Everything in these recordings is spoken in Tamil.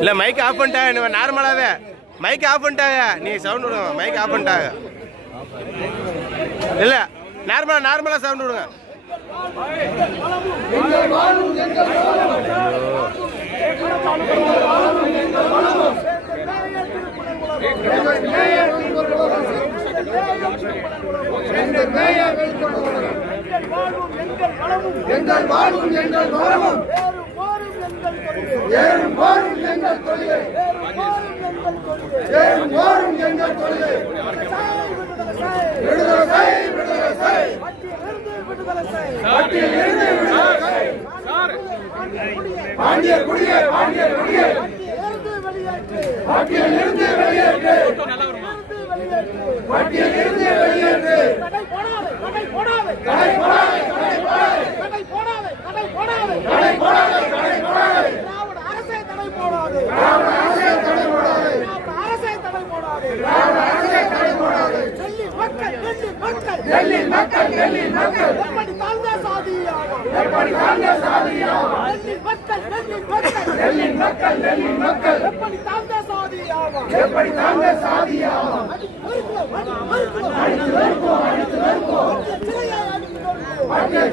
இல்ல மைக் ஆஃப் பண்ணிட்டாங்க நார்மலாவே மைக் ஆஃப் பண்ணிட்டாங்க நீ சவுண்ட் விடுங்க மைக் ஆஃப் பண்ணிட்டாங்க இல்ல நார்மலா சவுண்ட் விடுங்க எங்கள் வாழ்வும் எங்கள் வளமும் ஏறும் போரும் எங்கள் கொள்கை ஏறும் போரும் எங்கள் கொள்கை விடுதலை செய் விடுதலை செய் பட்டியலிருந்து விடுதலை செய் பாண்டியர் குடியே பாண்டியர் குடியே பட்டியலிருந்து வெளியேற்று பட்டியலிருந்து வெளியேற்று கடை போடாதே கடை போடாதே கடை போடாதே கடை போடாதே கடை போடாதே கடை போடாதே கடை போடாதே திராவிட அரசே கடை போடாதே திராவிட அரசே கடை போடாதே திராவிட அரசே கடை போடாதே திராவிட அரசே கடை போடாதே டெல்லி மக்கள் எப்படி தாழ்ந்த சாதியாகும் எப்படி தாழ்ந்த சாதியாகும் டெல்லி மக்கள் எப்படி தாழ்ந்த சாதியாகும் எப்படி தாழ்ந்த சாதியாகும்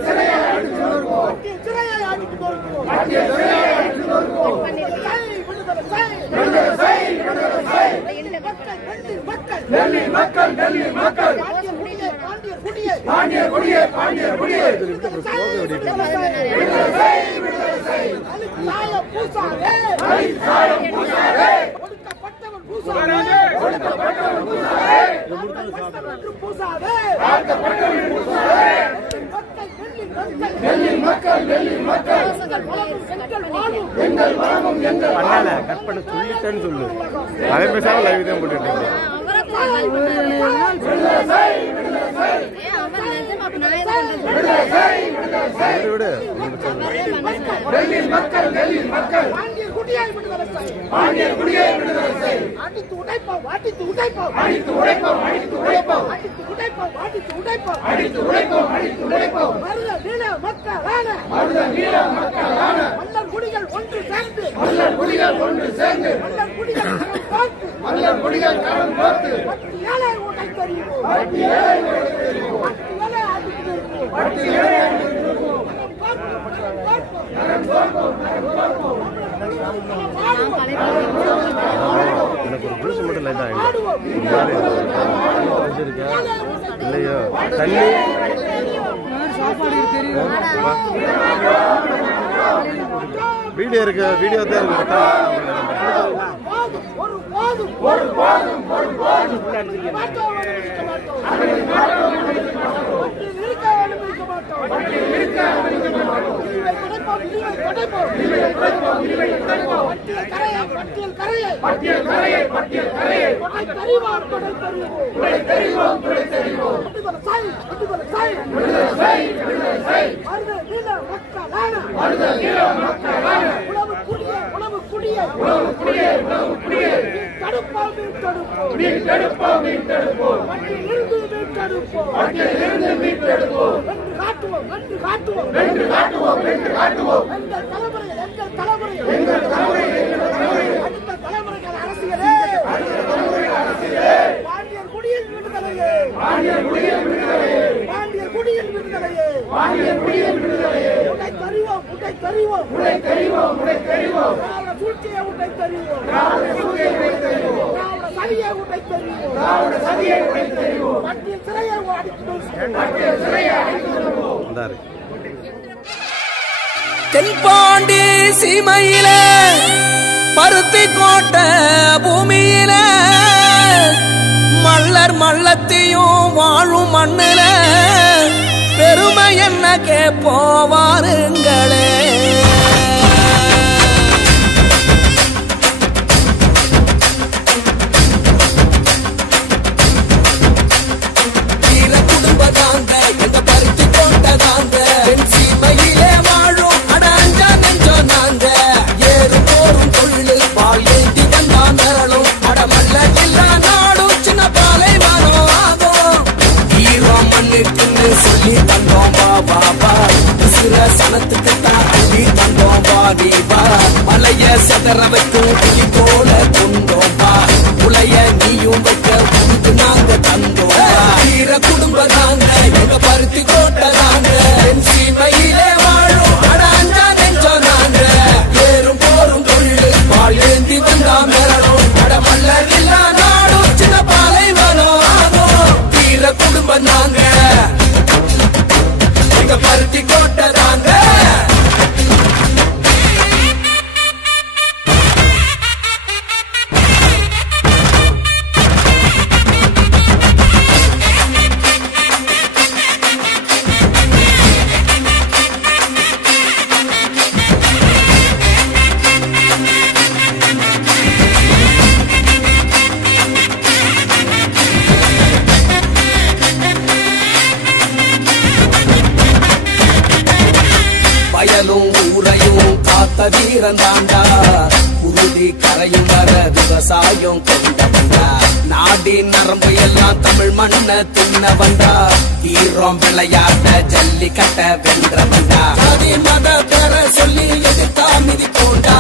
சிறையை அடித்து வருவோம் பாண்டியர் குடியே பாண்டியர் குடியே கட் பண்ண சொல்லிட்டேன்னு சொல்லு அதே பேசாம லைவ் தான் போட்டுட்டீங்க இல்லையோ தண்ணி வீடியோ இருக்கு வீடியோ தான் தென்பாண்டி சீமையில பருத்தி கோட்டை பூமியில மல்லர் மல்லத்தையும் வாழும் மண்ணுல பெருமை என்ன கேப்போவாருங்களே சொல்லி தந்தோம் பாபா சனத்துக்கு தான் பிறந்தாண்டா உறுதி கரையும் வர விவசாயம் கொண்டவண்டா நாடி நரம்பு எல்லாம் தமிழ் மண்ண தின்னவண்டா ஈரம் விளையாட்ட ஜல்லிக்கட்ட வென்றவண்டா ஜாதி மத பெற சொல்லி எதிர்த்தா மிதி போண்டா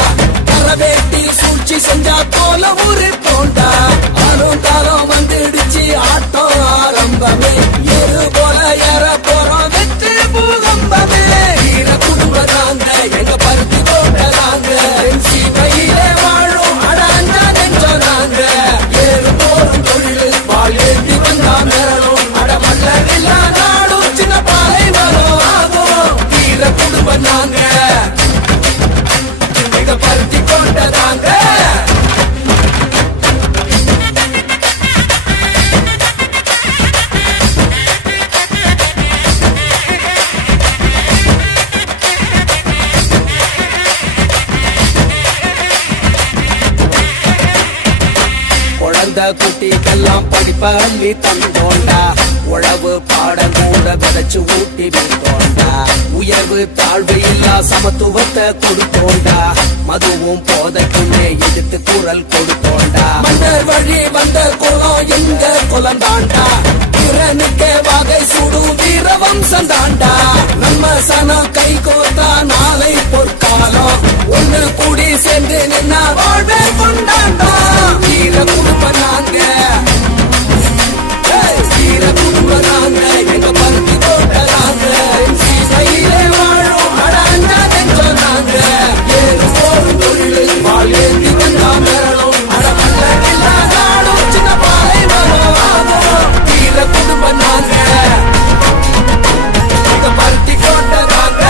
கரவேட்டி சூழ்ச்சி செஞ்சா போல ஊரு போண்டா ஆறும் காலம் வந்துடுச்சு ஆட்டம் ஆரம்பமே ஏறு போல ஏற போறோம் வெற்றி பூகம்பமே வீர குடும்பதாங்க எங்க பருத்தி போட்டதாங்க சீமையிலே வாழும் அடாஞ்சா நெஞ்சோதாங்க ஏறு போரும் தொழில் பால் ஏற்றி வந்தா மேலும் அடமல்ல இல்லா நாடும் சின்ன பாலை வரும் ஆகும் வீர குடும்பம் நாங்க எங்க பருத்தி போட்டதாங்க குட்டிக்கெல்லாம் படிப்பள்ளி தந்தோண்டா உழவு பாட கூட விதைச்சு ஊட்டி விட்டோண்டா உயர்வு தாழ்வு இல்லா சமத்துவத்தை கொடுத்தோண்டா மதுவும் போதைக்குள்ளே எதிர்த்து குரல் கொடுத்தோண்டா மன்னர் வழி வந்த குலம் எங்க குலந்தாண்டா திறனுக்கே வகை சுடும் வீர வம்சம் தாண்டா நம்ம சனம் கை கோத்தா நாளை பொற்காலம் ஒண்ணு கூடி சேர்ந்து நின்னா வாழ்வே கொண்டாண்டா வீர குடும்பம் நாங்க வீர குடும்பம் நாங்க எங்க பருத்தி போட்டதாங்க சீமையிலே வாழும் அடாஞ்சா நெஞ்சம் நாங்க ஏறு போரும் தொழில் பால் ஏற்றி வந்தா மேலும் அடமல்ல இல்லா நாடும் சின்ன பாலை வரும் ஆகும் வீர குடும்பம் நாங்க எங்க பருத்தி போட்டதாங்க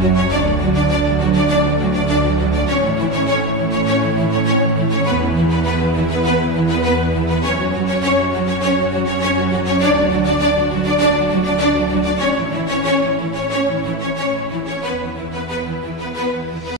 Thank you.